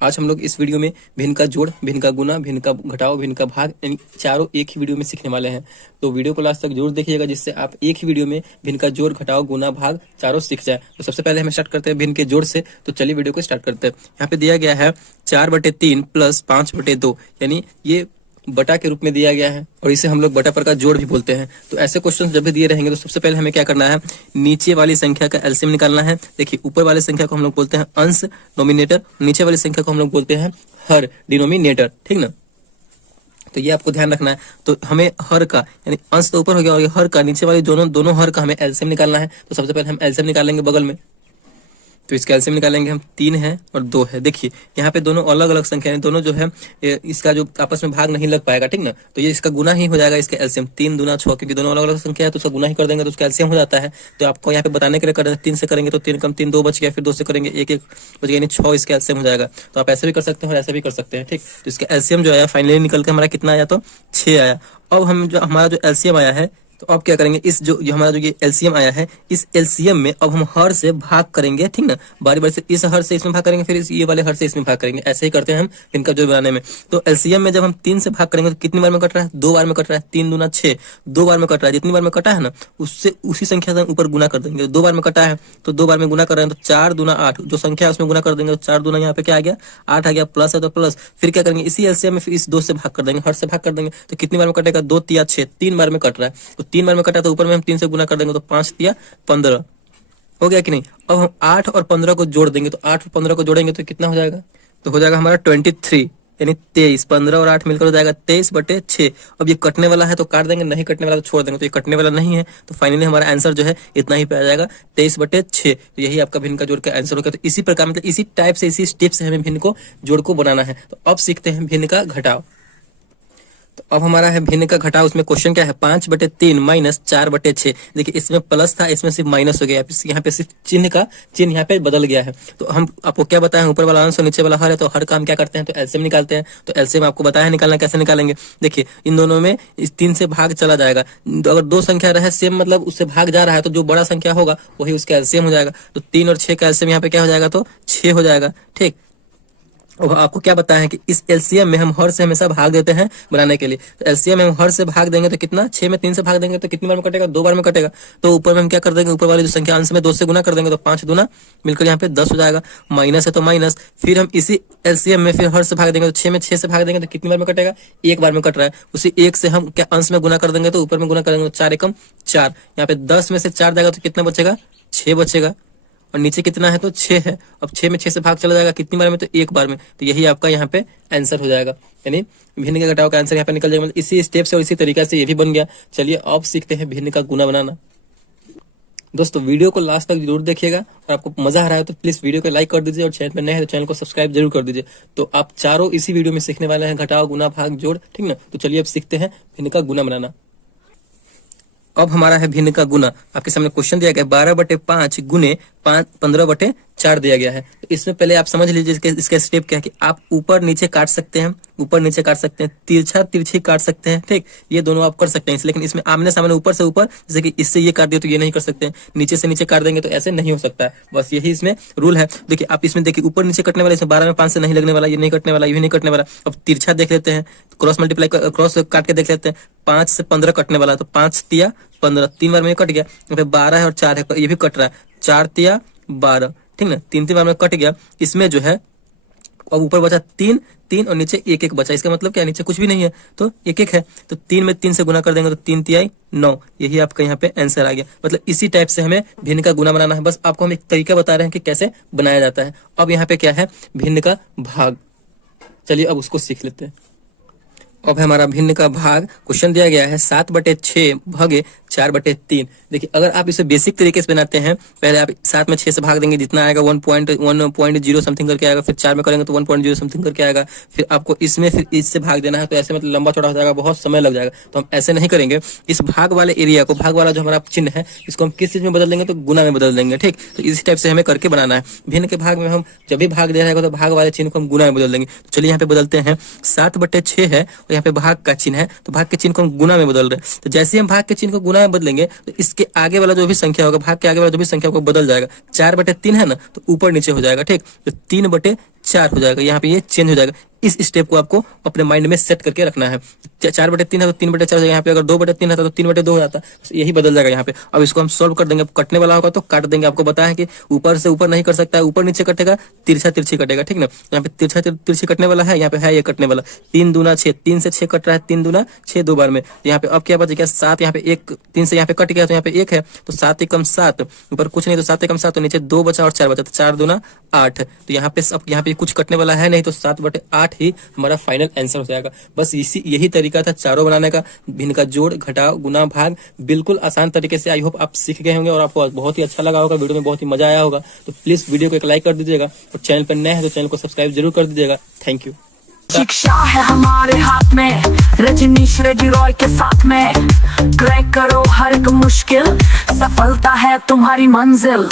आज हम लोग इस वीडियो में भिन्न का जोड़, भिन्न का गुना, भिन्न का घटाओ, भिन्न का भाग यानी चारों एक ही वीडियो में सीखने वाले हैं। तो वीडियो को लास्ट तक जरूर देखिएगा जिससे आप एक ही वीडियो में भिन्न का जोड़, घटाओ, गुना, भाग चारों सीख जाए। तो सबसे पहले हम स्टार्ट करते हैं भिन्न के जोड़ से। तो चलिए वीडियो को स्टार्ट करते हैं। यहाँ पे दिया गया है 4/3 प्लस 5/2 यानी ये बटा के रूप में दिया गया है और इसे हम लोग बटा पर का जोड़ भी बोलते हैं। तो ऐसे क्वेश्चन जब भी दिए रहेंगे तो सबसे पहले हमें क्या करना है, नीचे वाली संख्या का एलसीएम निकालना है। देखिए ऊपर वाली संख्या को हम लोग बोलते हैं अंश नोमिनेटर, नीचे वाली संख्या को हम लोग बोलते हैं हर डिनोमिनेटर, ठीक ना। तो ये आपको ध्यान रखना है। तो हमें हर का यानी अंश तो ऊपर हो गया और हर का नीचे वाली दोनों हर का हमें एलसीएम निकालना है। तो सबसे पहले हम एलसीएम निकालेंगे बगल में। तो इसका एलसीएम निकालेंगे हम, 3 है और 2 है। देखिए यहाँ पे दोनों अलग अलग संख्या है, दोनों जो है इसका जो आपस में भाग नहीं लग पाएगा, ठीक ना। तो ये इसका गुना ही हो जाएगा इसका एलसीएम, 3 दूना 6, क्योंकि दोनों अलग अलग संख्या है तो उसका गुना ही कर देंगे तो उसका एलसीएम हो जाता है। तो आपको यहाँ पे बताने के लिए कर रहे हैं 3 से करेंगे तो 3 कम 3 2 बच गया, फिर 2 से करेंगे 1 1 बच गया, यानी 6 इसका एलसीएम हो जाएगा। तो आप ऐसे भी कर सकते हैं और ऐसे भी कर सकते हैं, ठीक। तो इसका एलसीएम जो आया फाइनली निकल के हमारा कितना आया, तो 6 आया। अब हम जो हमारा जो एलसीएम आया है तो अब क्या करेंगे, इस जो हमारा जो ये एलसीएम आया है इस एलसीएम में अब हम हर से भाग करेंगे, ठीक ना। बारी बारी से इस हर से इसमें भाग करेंगे, फिर ये वाले हर से इसमें भाग करेंगे। ऐसे ही करते हैं हम इनका जो बनाने में। तो एलसीएम में जब हम 3 से भाग करेंगे तो कितनी बार में कट रहा है, 2 बार में कट रहा है। 3 दूना 6, 2 बार में कट रहा है। जितनी बार में कटा है ना उससे उसी संख्या से ऊपर गुना कर देंगे। 2 बार में कटा है तो 2 बार में गुना कर रहे हैं तो 4 दूना 8, जो संख्या है उसमें गुना कर देंगे तो 4 दूना यहाँ पे क्या आ गया 8 आ गया, प्लस है तो प्लस। फिर क्या करेंगे, इसी एलसीएम में फिर इस 2 से भाग कर देंगे, हर से भाग कर देंगे। तो कितनी बार में कटेगा, 2 3 6, 3 बार में कट रहा है। तो 3 बार में कटा तो ऊपर में हम 3 से गुना कर देंगे तो 5 3 15 हो गया कि नहीं। अब हम 8 और 15 को जोड़ देंगे तो 8 और 15 को जोड़ेंगे तो कितना हो जाएगा, तो हो जाएगा हमारा 23 यानी 23। 15 और 8 मिलकर हो जाएगा 23/6। अब ये कटने वाला है तो काट देंगे, नहीं कटने वाला तो छोड़ देंगे। तो ये कटने वाला नहीं है तो फाइनली हमारा आंसर जो है इतना ही पे आ जाएगा, 23/6। तो यही आपका भिन्न का जोड़ का आंसर होगा। तो इसी प्रकार मतलब इसी टाइप से इसी स्टेप से हमें भिन्न को जोड़ को बनाना है। तो अब सीखते हैं भिन्न का घटाव। तो अब हमारा है भिन्न का घटाव। उसमें क्वेश्चन क्या है, 5/3 माइनस 4/6। देखिए इसमें प्लस था, इसमें सिर्फ माइनस हो गया, यहाँ पे सिर्फ चिन्ह यहाँ पे बदल गया है। तो हम आपको क्या बताएं, ऊपर वाला अंश और नीचे वाला हर है तो हर का हम क्या करते हैं, तो एलसीएम निकालते हैं। तो एलसीएम आपको बताया है निकालना, कैसे निकालेंगे। देखिए इन दोनों में इस 3 से भाग चला जाएगा। तो अगर 2 संख्या रहे सेम मतलब उससे भाग जा रहा है तो जो बड़ा संख्या होगा वही उसका एलसीएम हो जाएगा। तो 3 और 6 का एलसीएम यहाँ पे क्या हो जाएगा, तो 6 हो जाएगा, ठीक। और आपको क्या बताया है कि इस एलसीएम में हम हर से हमेशा भाग देते हैं बनाने के लिए। तो एलसीएम में हम हर से भाग देंगे तो कितना, 6 में 3 से भाग देंगे तो कितनी बार में कटेगा, 2 बार में कटेगा। तो ऊपर में हम क्या कर देंगे, ऊपर वाली जो संख्या अंश में 2 से गुना कर देंगे तो 5 दूना मिलकर यहाँ पे 10 हो जाएगा। माइनस है तो माइनस, फिर हम इसी एलसीएम में फिर हर से भाग देंगे तो 6 में 6 से भाग देंगे तो कितनी बार में कटेगा, 1 बार में कट रहा है। उसी 1 से हम क्या अंश में गुना कर देंगे तो ऊपर में गुना करेंगे तो 4 एकम 4, यहाँ पे 10 में से 4 जाएगा तो कितना बचेगा, 6 बचेगा। और नीचे कितना है, तो 6 है। अब 6 में 6 से भाग चला जाएगा कितनी बार में, तो 1 बार में। तो यही आपका यहाँ पे आंसर हो जाएगा, यानी भिन्न के घटाव का आंसर यहाँ पे निकल जाएगा। मतलब इसी स्टेप से और इसी तरीके से ये भी बन गया। चलिए अब सीखते हैं भिन्न का गुना बनाना। दोस्तों वीडियो को लास्ट तक जरूर देखिएगा और आपको मजा आ रहा है तो प्लीज वीडियो को लाइक कर दीजिए और चैनल पर नए हैं तो चैनल को सब्सक्राइब जरूर कर दीजिए। तो आप चारों इसी वीडियो में सीखने वाले हैं, घटाव, गुना, भाग, जोड़, ठीक ना। तो चलिए अब सीखते हैं भिन्न का गुना बनाना। अब हमारा है भिन्न का गुना। आपके सामने क्वेश्चन दिया गया 12/5 गुने 15/4 दिया गया है। तो इसमें पहले आप समझ लीजिए इसका स्टेप क्या है कि आप ऊपर नीचे काट सकते हैं, ऊपर नीचे काट सकते हैं, तिरछा तिरछी काट सकते हैं, ठीक। ये दोनों आप कर सकते हैं। लेकिन इसमें आमने सामने ऊपर से ऊपर, जैसे कि इससे ये काट दिया तो ये नहीं कर सकते हैं, नीचे से नीचे काट देंगे तो ऐसे नहीं हो सकता है। बस यही इसमें रूल है। देखिए आप इसमें देखिए ऊपर नीचे कटने वाला, इसमें 12 में 5 से नहीं लगने वाला, ये नहीं कटने वाला, ये भी नहीं कटने वाला। अब तिरछा देख लेते हैं, क्रॉस मल्टीप्लाई क्रॉस काट के देख लेते हैं। 5 से 15 कटने वाला है तो 5 तिया 15, 3 बार में कट गया। फिर 12 है और 4 है, ये भी कट रहा है, 4 तिया 12, ठीक ना। 3 बार में कट गया। इसमें जो है अब ऊपर बचा 3 3 और नीचे 1 1 बचा। इसका मतलब क्या, नीचे कुछ भी नहीं है तो 1 1 है। तो 3 में 3 से गुना कर देंगे तो 3 तियाई 9। यही आपका यहाँ पे आंसर आ गया। मतलब इसी टाइप से हमें भिन्न का गुना बनाना है। बस आपको हम एक तरीका बता रहे हैं कि कैसे बनाया जाता है। अब यहाँ पे क्या है, भिन्न का भाग। चलिए अब उसको सीख लेते हैं। अब हमारा भिन्न का भाग। क्वेश्चन दिया गया है 7/6 भागे 4/3। देखिए अगर आप इसे बेसिक तरीके से बनाते हैं, पहले आप 7 में 6 से भाग देंगे, जितना आएगा 1.0 समथिंग करके आएगा। फिर 4 में करेंगे तो 1.0 समथिंग करके आएगा। फिर आपको इसमें फिर इससे भाग देना है तो ऐसे मतलब लंबा चौड़ा हो जाएगा, बहुत समय लग जाएगा। तो हम ऐसे नहीं करेंगे। इस भाग वाले एरिया को, भाग वाला जो हमारा चिन्ह है, इसको हम किस चीज में बदल देंगे, तो गुना में बदल देंगे, ठीक। तो इसी टाइप से हमें करके बनाना है। भिन्न के भाग में हम जब भी भाग दे रहेगा तो भाग वाले चिन्ह को हम गुना में बदल देंगे। तो चलिए यहाँ पे बदलते हैं। 7/6 है और यहाँ पे भाग का चिन्ह है तो भाग के चिन्ह को हम गुना में बदल रहे हैं। तो जैसे ही हम भाग के चिन्ह को गुना में बदलेंगे तो इसके आगे वाला जो भी संख्या होगा, भाग के आगे वाला जो भी संख्या होगा बदल जाएगा। 4/3 है ना तो ऊपर नीचे हो जाएगा, ठीक। तो 3/4 4 हो जाएगा, यहाँ पे ये चेंज हो जाएगा। इस स्टेप को आपको अपने माइंड में सेट करके रखना है। 4/3 है तो 3/4 हो जाएगा, यहाँ पे अगर 2/3 है तो 3/2 हो जाता है, यही बदल जाएगा यहाँ पे। अब इसको हम सॉल्व कर देंगे। कटने वाला होगा तो काट देंगे। आपको बताया कि ऊपर से ऊपर नहीं कर सकता है, ऊपर नीचे कटेगा, तिरछा तिरछी कटेगा, ठीक ना। यहाँ पे तिरछा तिरछी कटने वाला है, यहाँ पे है ये कटने वाला। 3 दूना 6, 3 से 6 कट रहा है, 3 दूना 6 दो बार में। यहाँ पे अब क्या बच गया 7, यहाँ पे 1 3 से यहाँ पे कट गया तो यहाँ पे 1 है, तो 7 एकम 7, ऊपर कुछ नहीं तो 7 एकम 7, तो नीचे 2 बचा और 4 बचा, तो 4 दूना 8। तो यहाँ पे अब यहाँ पे कुछ कटने वाला है नहीं, तो 7/8 ही हमारा फाइनल आंसर हो जाएगा। बस यही तरीका था चारों बनाने का। भिन्न का जोड़, घटाव, गुना, भाग, बिल्कुल आसान तरीके से। आई होप आप सीख गए होंगे और आपको बहुत ही अच्छा लगा होगा, वीडियो में बहुत ही मजा आया होगा। तो प्लीज वीडियो को एक लाइक कर दीजिएगा और चैनल पर नए हैं तो चैनल को सब्सक्राइब जरूर कर दीजिएगा। Thank you. शिक्षा है हमारे हाथ में, रजनीश रेड्डी रॉय के साथ में। क्रैक करो हर एक मुश्किल, सफलता है तुम्हारी मंजिल।